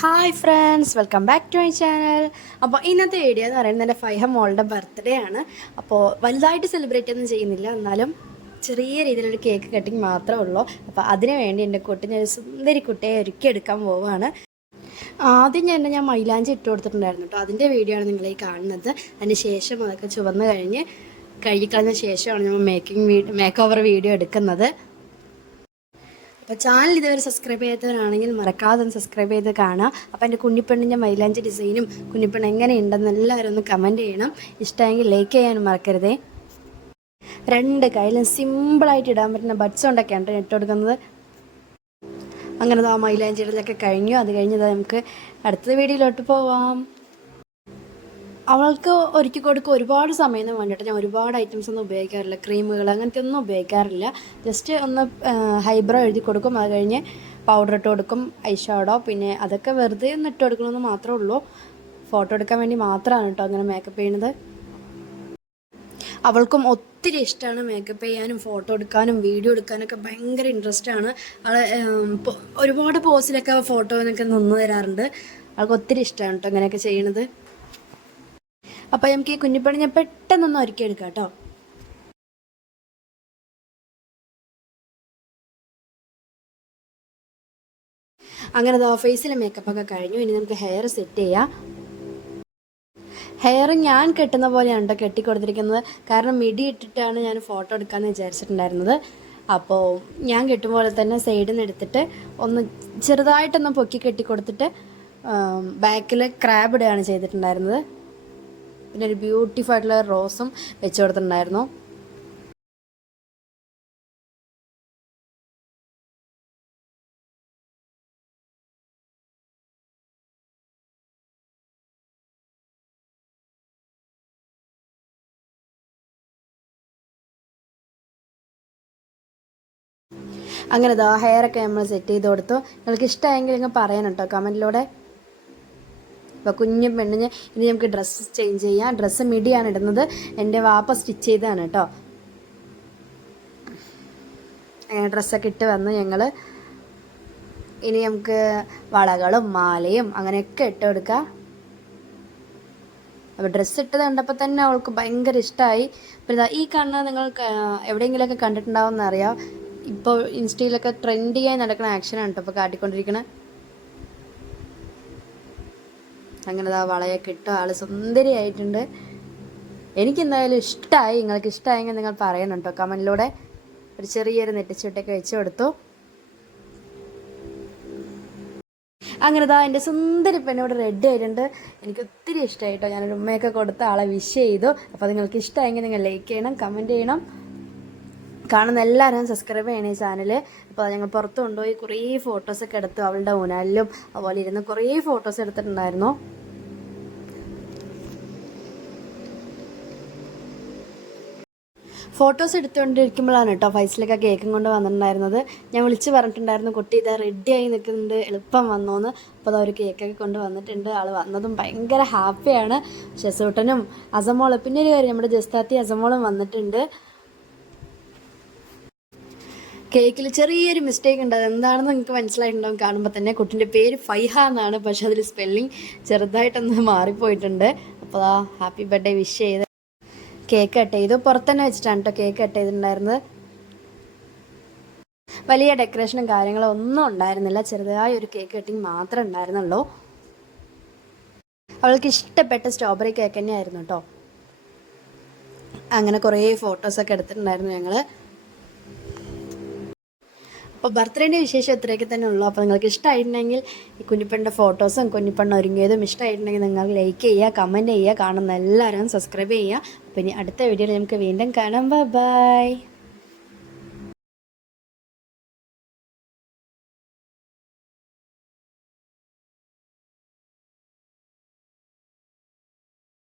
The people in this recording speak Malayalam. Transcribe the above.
Hi friends, welcome back to my channel. അപ്പോൾ ഇന്നത്തെ വീഡിയോ എന്ന് പറയുന്നത് എൻ്റെ ഫൈഹ മോളുടെ ബർത്ത്ഡേ ആണ്. അപ്പോൾ വലുതായിട്ട് സെലിബ്രേറ്റ് ഒന്നും ചെയ്യുന്നില്ല, എന്നാലും ചെറിയ രീതിയിലൊരു കേക്ക് കട്ടിങ് മാത്രമേ ഉള്ളൂ. അപ്പോൾ അതിനു വേണ്ടി എൻ്റെ കുട്ടി ഞാൻ ഒരു സുന്ദരി കുട്ടിയെ ഒരുക്കിയെടുക്കാൻ പോവുകയാണ്. ആദ്യം ഞാൻ മൈലാഞ്ചി ഇട്ട് കൊടുത്തിട്ടുണ്ടായിരുന്നു കേട്ടോ. അതിൻ്റെ വീഡിയോ ആണ് നിങ്ങളീ കാണുന്നത്. അതിന് ശേഷം അതൊക്കെ ചുവന്ന് കഴുകിക്കളഞ്ഞ ശേഷമാണ് നമ്മൾ മേക്ക് ഓവർ വീഡിയോ എടുക്കുന്നത്. അപ്പോൾ ചാനൽ ഇതുവരെ സബ്സ്ക്രൈബ് ചെയ്യാത്തവരാണെങ്കിൽ മറക്കാതെ ഒന്ന് സബ്സ്ക്രൈബ് ചെയ്ത് കാണാം. അപ്പോൾ എൻ്റെ കുഞ്ഞിപ്പെണ്ണിൻ്റെ മൈലാഞ്ചി ഡിസൈനും കുഞ്ഞിപ്പെണ്ണ് എങ്ങനെയുണ്ടെന്ന് എല്ലാവരും ഒന്ന് കമൻറ്റ് ചെയ്യണം. ഇഷ്ടമെങ്കിൽ ലൈക്ക് ചെയ്യാനും മറക്കരുതേ. രണ്ട് കയ്യിലും സിമ്പിളായിട്ട് ഇടാൻ പറ്റുന്ന ബഡ്സ് കൊണ്ടൊക്കെയാണ് ഇട്ട് കൊടുക്കുന്നത്. അങ്ങനെ ആ മൈലാഞ്ചി ഇടലൊക്കെ കഴിഞ്ഞു. അത് കഴിഞ്ഞത് നമുക്ക് അടുത്ത വീഡിയോയിലോട്ട് പോവാം. അവൾക്ക് ഒരുക്കി കൊടുക്കുക ഒരുപാട് സമയം വേണ്ടിയിട്ട് ഞാൻ ഒരുപാട് ഐറ്റംസ് ഒന്നും ഉപയോഗിക്കാറില്ല. ക്രീമുകൾ അങ്ങനത്തെ ഒന്നും ഉപയോഗിക്കാറില്ല. ജസ്റ്റ് ഒന്ന് ഹൈബ്രോ എഴുതി കൊടുക്കും. അത് കഴിഞ്ഞ് പൗഡർ ഇട്ട് കൊടുക്കും, ഐഷാഡോ, പിന്നെ അതൊക്കെ വെറുതെ ഒന്ന് ഇട്ട് കൊടുക്കണമെന്ന് മാത്രമേ ഉള്ളൂ. ഫോട്ടോ എടുക്കാൻ വേണ്ടി മാത്രമാണ് കേട്ടോ അങ്ങനെ മേക്കപ്പ് ചെയ്യുന്നത്. അവൾക്കും ഒത്തിരി ഇഷ്ടമാണ് മേക്കപ്പ് ചെയ്യാനും ഫോട്ടോ എടുക്കാനും വീഡിയോ എടുക്കാനൊക്കെ ഭയങ്കര ഇൻട്രസ്റ്റാണ്. അവൾ ഒരുപാട് പോസിലൊക്കെ ഫോട്ടോനൊക്കെ നിന്ന് തരാറുണ്ട്. അവൾക്ക് ഒത്തിരി ഇഷ്ടമാണ് കേട്ടോ ഇങ്ങനെയൊക്കെ ചെയ്യണത്. അപ്പോൾ നമുക്ക് ഈ കുഞ്ഞിപ്പണി ഞാൻ പെട്ടെന്നൊന്ന് ഒരുക്കിയെടുക്കാം കേട്ടോ. അങ്ങനെ ഫേസിലെ മേക്കപ്പൊക്കെ കഴിഞ്ഞു. ഇനി നമുക്ക് ഹെയർ സെറ്റ് ചെയ്യാം. ഹെയർ ഞാൻ കെട്ടുന്ന പോലെയാണ് കേട്ടോ കെട്ടിക്കൊടുത്തിരിക്കുന്നത്. കാരണം മിഡി ഇട്ടിട്ടാണ് ഞാൻ ഫോട്ടോ എടുക്കാമെന്ന് വിചാരിച്ചിട്ടുണ്ടായിരുന്നത്. അപ്പോൾ ഞാൻ കെട്ടുമ്പോൾ തന്നെ സൈഡിൽ നിന്ന് എടുത്തിട്ട് ഒന്ന് ചെറുതായിട്ടൊന്ന് പൊക്കി കെട്ടിക്കൊടുത്തിട്ട് ബാക്കിൽ ക്രാബ് ഇടുകയാണ് ചെയ്തിട്ടുണ്ടായിരുന്നത്. പിന്നെ ഒരു ബ്യൂട്ടിഫുൾ ആയിട്ടുള്ള റോസും വെച്ച് കൊടുത്തിട്ടുണ്ടായിരുന്നു. അങ്ങനെ ഹെയറൊക്കെ നമ്മൾ സെറ്റ് ചെയ്ത് കൊടുത്തു. നിങ്ങൾക്ക് ഇഷ്ടമായെങ്കിൽ നിങ്ങൾ പറയണം കേട്ടോ കമൻറ്റിലൂടെ. അപ്പോൾ കുഞ്ഞു പെണ്ണിന് ഇനി നമുക്ക് ഡ്രസ്സ് ചേഞ്ച് ചെയ്യാം. ഡ്രസ്സ് മിഡിയാണ് ഇടുന്നത്. എൻ്റെ വാപ്പ സ്റ്റിച്ച് ചെയ്തതാണ് കേട്ടോ. ഡ്രസ്സൊക്കെ ഇട്ട് വന്ന് ഞങ്ങൾ ഇനി നമുക്ക് വളകളും മാലയും അങ്ങനെയൊക്കെ ഇട്ട് കൊടുക്കാം. അപ്പോൾ ഡ്രസ്സ് ഇട്ടത് കണ്ടപ്പോൾ തന്നെ അവൾക്ക് ഭയങ്കര ഇഷ്ടമായി. പിന്നെ ഈ കാണുന്നത് നിങ്ങൾ എവിടെയെങ്കിലുമൊക്കെ കണ്ടിട്ടുണ്ടാവുമെന്ന് അറിയാം. ഇപ്പോൾ ഇൻസ്റ്റയിലൊക്കെ ട്രെൻഡിയായി നടക്കുന്ന ആക്ഷനാണ് കേട്ടോ ഇപ്പോൾ കാട്ടിക്കൊണ്ടിരിക്കുന്നത്. അങ്ങനെ വളയൊക്കെ ഇട്ടു. ആൾ സുന്ദരിയായിട്ടുണ്ട്. എനിക്കെന്തായാലും ഇഷ്ടമായി. നിങ്ങൾക്ക് ഇഷ്ടമായെങ്കിൽ നിങ്ങൾ പറയണം കേട്ടോ കമൻറ്റിലൂടെ. ഒരു ചെറിയൊരു നെറ്റിച്ചുട്ടൊക്കെ വെച്ച് കൊടുത്തു. അങ്ങനെ എൻ്റെ സുന്ദരി പെണ്ണോട് റെഡി ആയിട്ടുണ്ട്. എനിക്ക് ഒത്തിരി ഇഷ്ടമായി കേട്ടോ. ഞാനൊരു ഉമ്മയൊക്കെ കൊടുത്ത് ആളെ വിഷ് ചെയ്തു. അപ്പോൾ നിങ്ങൾക്ക് ഇഷ്ടമായെങ്കിൽ നിങ്ങൾ ലൈക്ക് ചെയ്യണം, കമൻറ്റ് ചെയ്യണം. കാണുന്ന എല്ലാവരും സബ്സ്ക്രൈബ് ചെയ്യണം ഈ ചാനൽ. അപ്പോൾ ഞങ്ങൾ പുറത്ത് കൊണ്ടുപോയി കുറേ ഫോട്ടോസൊക്കെ എടുത്തു. അവളുടെ ഊനാലിലും അതുപോലെ ഇരുന്ന് കുറേ ഫോട്ടോസ് എടുത്തിട്ടുണ്ടായിരുന്നു. ഫോട്ടോസ് എടുത്തുകൊണ്ടിരിക്കുമ്പോഴാണ് കേട്ടോ ഫൈസിലൊക്കെ കേക്കും കൊണ്ട് വന്നിട്ടുണ്ടായിരുന്നത്. ഞാൻ വിളിച്ച് പറഞ്ഞിട്ടുണ്ടായിരുന്നു കുട്ടി ഇതാ റെഡിയായി നിൽക്കുന്നുണ്ട്, എളുപ്പം വന്നോന്ന്. അപ്പോൾ അതൊരു കേക്കൊക്കെ കൊണ്ട് വന്നിട്ടുണ്ട്. ആൾ വന്നതും ഭയങ്കര ഹാപ്പിയാണ്. ഷെസൂട്ടനും അസമോളും പിന്നെ ഒരു കാര്യം നമ്മുടെ ജസ്താത്തി അസമോളും വന്നിട്ടുണ്ട്. കേക്കിൽ ചെറിയൊരു മിസ്റ്റേക്ക് ഉണ്ട്. അതെന്താണെന്ന് നിങ്ങൾക്ക് മനസ്സിലായിട്ടുണ്ടാവും കാണുമ്പോൾ തന്നെ. കുട്ടീൻ്റെ പേര് ഫൈഹ എന്നാണ്, പക്ഷെ അതിൽ സ്പെല്ലിങ് ചെറുതായിട്ടൊന്ന് മാറിപ്പോയിട്ടുണ്ട്. അപ്പോൾ ഹാപ്പി ബർത്ത്ഡേ വിഷ് ചെയ്ത് കേക്ക് കട്ട് ചെയ്തു. പുറത്തുതന്നെ വെച്ചിട്ടാണ് കേട്ടോ കേക്ക് കട്ട് ചെയ്തിട്ടുണ്ടായിരുന്നത്. വലിയ ഡെക്കറേഷനും കാര്യങ്ങളും ഒന്നും ഉണ്ടായിരുന്നില്ല. ചെറുതായ ഒരു കേക്ക് കട്ടിങ് മാത്രമേ ഉണ്ടായിരുന്നുള്ളൂ. അവൾക്ക് ഇഷ്ടപ്പെട്ട സ്ട്രോബെറി കേക്ക് തന്നെയായിരുന്നു കേട്ടോ. അങ്ങനെ കുറേ ഫോട്ടോസൊക്കെ എടുത്തിട്ടുണ്ടായിരുന്നു ഞങ്ങൾ. അപ്പോൾ ബർത്ത്ഡേൻ്റെ വിശേഷം ഇത്രയൊക്കെ തന്നെ ഉള്ളൂ. അപ്പോൾ നിങ്ങൾക്ക് ഇഷ്ടമായിട്ടുണ്ടെങ്കിൽ ഈ കുഞ്ഞിപ്പെണ്ണിൻ്റെ ഫോട്ടോസും കുഞ്ഞിപ്പെണ്ണ് ഒരുങ്ങിയതും ഇഷ്ടമായിട്ടുണ്ടെങ്കിൽ നിങ്ങൾ ലൈക്ക് ചെയ്യുക, കമൻറ്റ് ചെയ്യുക. കാണുന്ന എല്ലാവരും സബ്സ്ക്രൈബ് ചെയ്യുക. അപ്പോൾ ഇനി അടുത്ത വീഡിയോയിൽ നമുക്ക് വീണ്ടും കാണാം. ബൈ.